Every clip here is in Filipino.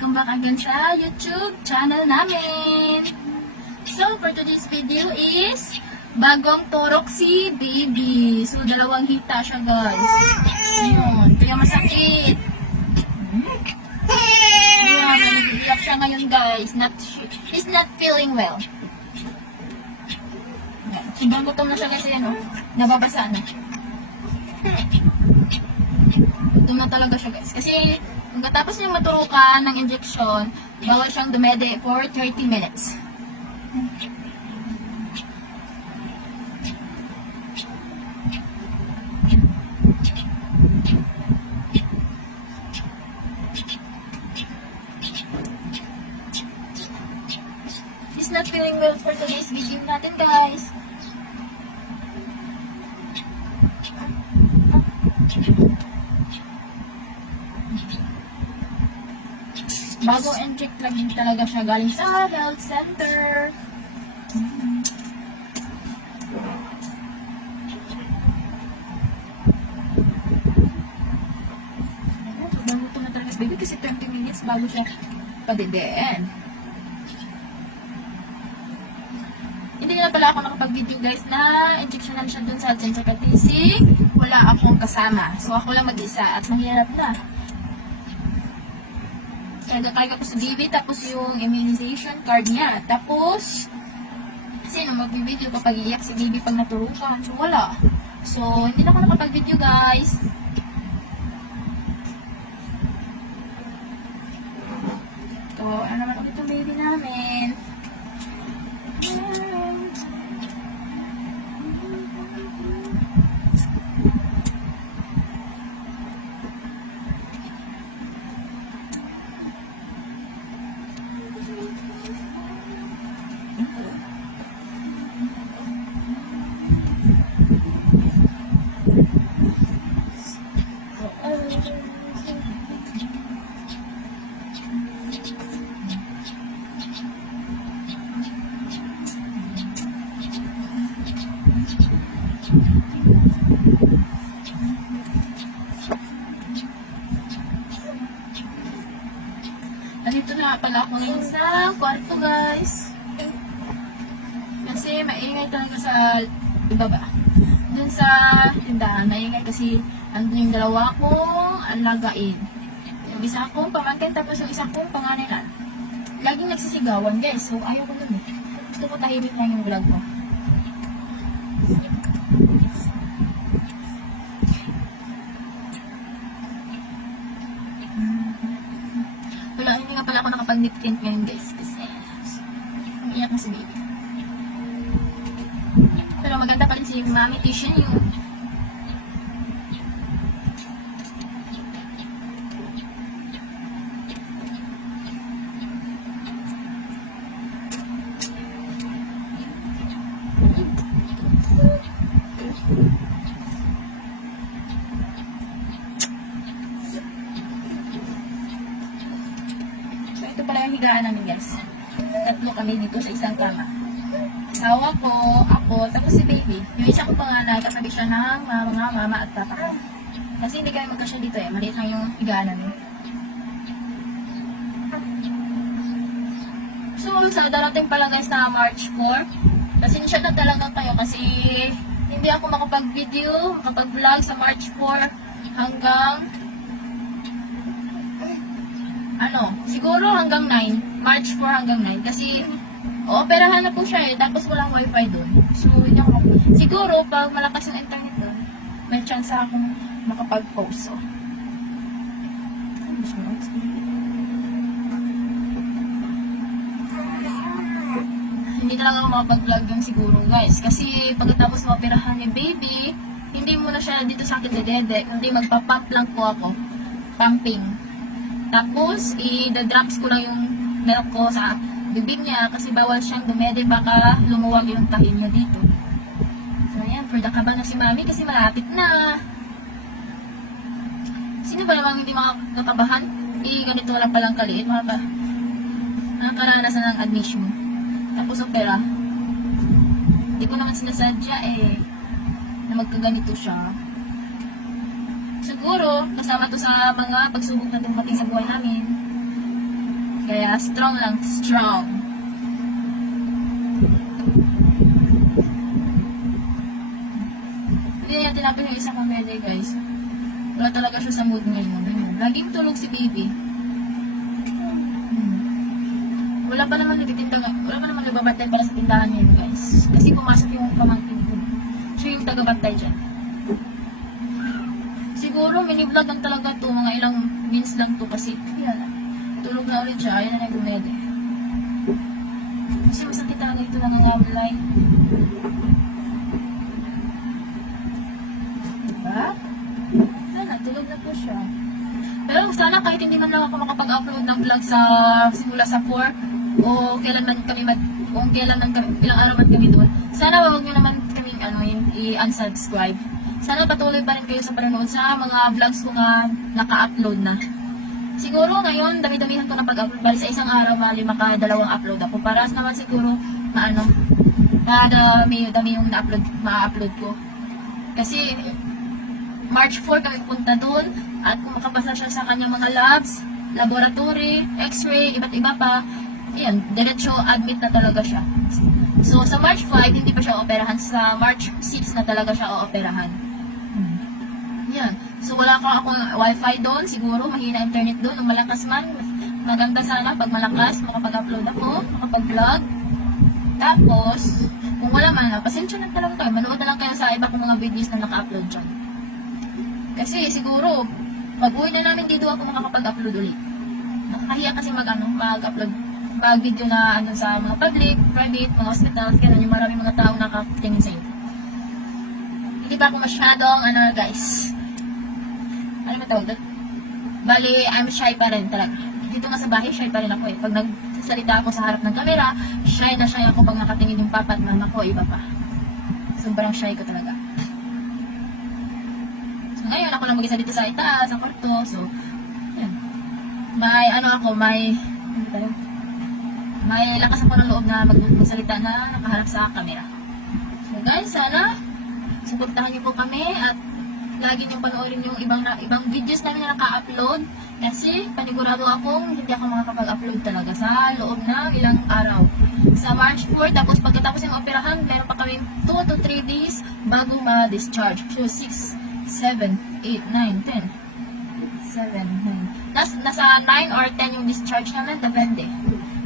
Welcome back again sa YouTube channel namin. So, for today's video is bagong turok si baby. So, dalawang hita siya, guys. Ayun, kaya masakit. Ayun, nag-iiyak siya ngayon, guys. He's not feeling well. Sobrang gutom na siya, guys. Ayan, nababasa na. Gutom na talaga siya, guys. Kasi, pagkatapos niyang maturukan ng injection, bawal siyang dumede for 30 minutes. He's not feeling well for today's video natin, guys. Bago inject lang din talaga siya galing sa health center. Sobrang gutom na talaga baby kasi 20 minutes bago siya padedeen. Hindi na pala ako nakapag-video guys na injectionan siya dun sa health center kasi wala akong kasama. So ako lang mag-isa at mahirap na. Nagkakarga ko sa baby, tapos yung immunization card niya. Tapos, sino mag-video kapag iiyak si baby pag naturukan? So, wala. So, hindi na ako nakapag-video, guys. So, ano naman ulit yung baby namin? Nandito na pala ako ngayon sa kwarto, guys. Kasi maingay talaga sa ibaba. Dun sa tindahan, maingay kasi andun yung dalawa kong alagain. Yung isa kong pamangkin, tapos yung isa kong panganilan. Laging nagsisigawan, guys. So, ayaw ko nun eh. Gusto ko tahimik lang yung vlog ko. Wala, hindi nga pala ako nakapag-nip-tint ngayon, guys. Kasi, umiyak na si baby. Pero maganda pa rin si Mami Tishan yung ito pala yung higaan namin, guys. Tatlo kami dito sa isang kama. Asawa ko, ako, tapos si baby. Yung isa ko panganay, katabi siya ng mga mama at papa ko. Kasi hindi kami magkasya dito eh. Maliit lang yung higaan namin. So, sa darating pala guys na March 4, pasensya na talaga kayo kasi hindi ako makapag-video, makapag-vlog sa March 4 hanggang siguro hanggang 9. March 4 hanggang 9. Kasi, operahan na po siya eh. Tapos walang wifi doon. So, hindi ako siguro, pag malakas yung internet doon, may chance akong makapag-post. So, hindi talaga ako makapag-vlog yun siguro, guys. Kasi, pagkatapos maoperahan ni baby, hindi mo na siya dito sa akin dedede. Hindi magpa-pump lang po ako. Pumping. Tapos, i-drops ko lang yung milk ko sa bibig niya kasi bawal siyang dumede, baka lumuwag yung tahin niya dito. So, ayan, for the kaba na si Mami kasi malapit na. Sino ba namang hindi makakabahan? Ganito lang palang kaliit, nakakaranas na ng admission. Tapos, opera. Hindi ko naman sinasadya na magkaganito siya. Siguro, kasama to sa mga pagsubok na dumating sa buhay namin. Kaya strong lang, strong. Hindi niya tinapin yung isa kong mede, guys. Wala talaga siya sa mood ngayon. Ganyan. Laging tulog si baby. Wala pa naman nagbabantay para sa tindahan niya, guys. Kasi pumasok yung pamangkin ko. Siya yung taga-bantay dyan. Siguro mini-vlog lang talaga to, mga ilang minutes lang to kasi yan, tulog na ulit siya, ayan na nag-umede. Kasi masakit talaga ito nangangamlay. Diba? Sana, tulog na po siya. Pero sana kahit hindi man lang ako makapag-upload ng vlog sa simula sa 4 o kailan man kami ilang araw man kami doon. Sana wag niyo naman kami i-unsubscribe. Sana patuloy pa rin kayo sa panonood sa mga vlogs ko na naka-upload na. Siguro ngayon, dami-damihan ko na pag-upload. Bali sa isang araw, mali maka-2 upload ako. Para naman siguro, dami yung ma-upload ko. Kasi, March 4 kami punta doon. At kung makapasa siya sa kanyang mga labs, laboratory, x-ray, iba't iba pa, yan, diretso admit na talaga siya. So, sa March 5, hindi pa siya operahan. Sa March 6 na talaga siya operahan. Yan. So, wala ka akong wifi doon. Siguro, mahina internet doon. Kung malakas man, maganda sana pag malakas, makapag-upload ako, makapag-vlog. Tapos, kung wala man, pasensya na talaga kayo. Manood na lang kayo sa iba kong mga videos na naka-upload dyan. Kasi, siguro, pag uwi na namin dito ako makakapag-upload ulit. Nakakahiya kasi mag-upload video na sa mga public, private, mga hospitals, ganun yung maraming mga tao nakatingin sa inyo. Hindi pa ako masyadong, guys. Ano ba tawag doon? Bali, I'm shy pa rin talaga. Dito nga sa bahay, shy pa rin ako eh. Pag nagsasalita ako sa harap ng camera, shy na shy ako pag nakatingin yung papa at mama ko, iba pa. Sobrang shy ko talaga. So, ngayon, ako lang mag-isa dito sa itaas, sa kwarto. So, yan. May lakas ako ng loob na magsalita na nakaharap sa camera. So guys, sana suportahan niyo po kami at lagi niyo panoorin yung ibang videos namin na naka-upload kasi panigurado akong hindi ako makakapag-upload talaga sa loob ng ilang araw. Sa March 4, tapos pagkatapos ng operahan, meron pa kami 2 to 3 days bago ma-discharge. So 6, 7, 8, 9, 10. 7, 9. Nasa 9 or 10 yung discharge namin, depende.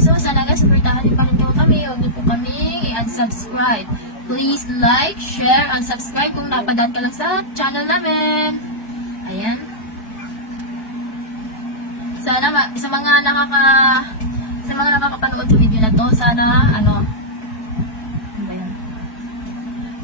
So, sana guys, supportahan niyo pa rin po kami. Huwag niyo po kami i-unsubscribe. Please like, share, and subscribe kung napadaan ka lang sa channel namin. Ayan. Sana, sa mga nakakapanood sa video na to, sana,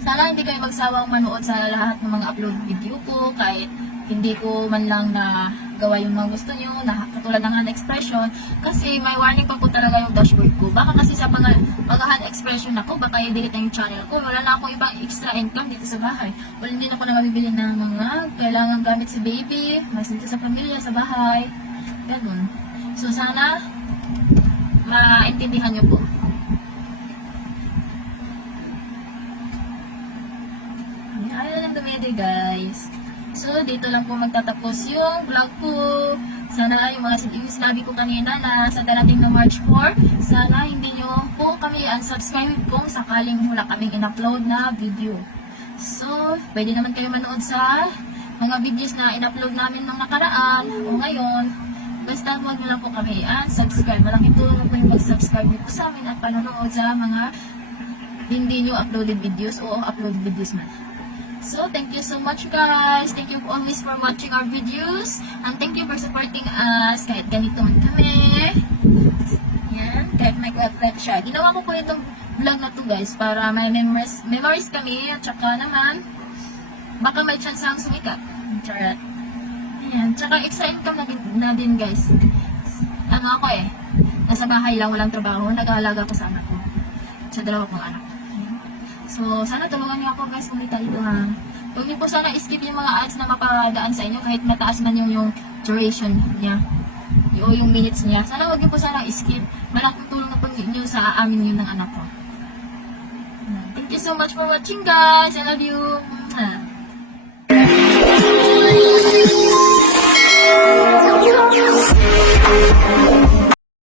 sana hindi kayo magsawang manood sa lahat ng mga upload video ko, kahit hindi ko man lang na gawa yung mga gusto nyo, katulad ng hand expression, kasi may warning pa po talaga yung dashboard ko. Baka kasi sa pag-hand expression ako, baka i-delete na yung channel ko. Wala na akong ibang extra income dito sa bahay. Wala din ako na mabibili ng mga kailangan gamit sa baby, mas dito sa pamilya, sa bahay. Ganun. So sana, maintindihan nyo po. Ayaw lang dumede guys. So, dito lang po magtatapos yung vlog ko. Sana yung sinabi ko kanina na sa darating na March 4, sana hindi nyo po kami unsubscribe kung sakaling wala kaming in-upload na video. So, pwede naman kayo manood sa mga videos na in-upload namin ng nakaraan o ngayon. Basta huwag nyo lang po kami unsubscribe. Malaking tulong po yung mag-subscribe nyo po sa amin at panonood sa mga hindi nyo uploaded videos o uploaded videos man. So, thank you so much guys. Thank you always for watching our videos. And thank you for supporting us. Kahit ganito man kami. Yan. Kahit may kwet-kwet siya. Ginawa ko po itong vlog na to guys. Para may memories kami. At saka naman, baka may chance ang sumikat. Charot. Yan. Tsaka extra income na din guys. Ako nasa bahay lang, walang trabaho. Nag-aalaga ko sa anak ko. Sa 2 kong anak. So, sana tulungan niyo ako guys kung dito ha. Huwag niyo po sana skip yung mga ads na mapadaan sa inyo kahit mataas man yung duration niya o yung minutes niya. Sana huwag niyo po sana skip. Malaking tulong na po niyo sa amin yun ng anak ko. Thank you so much for watching guys. I love you.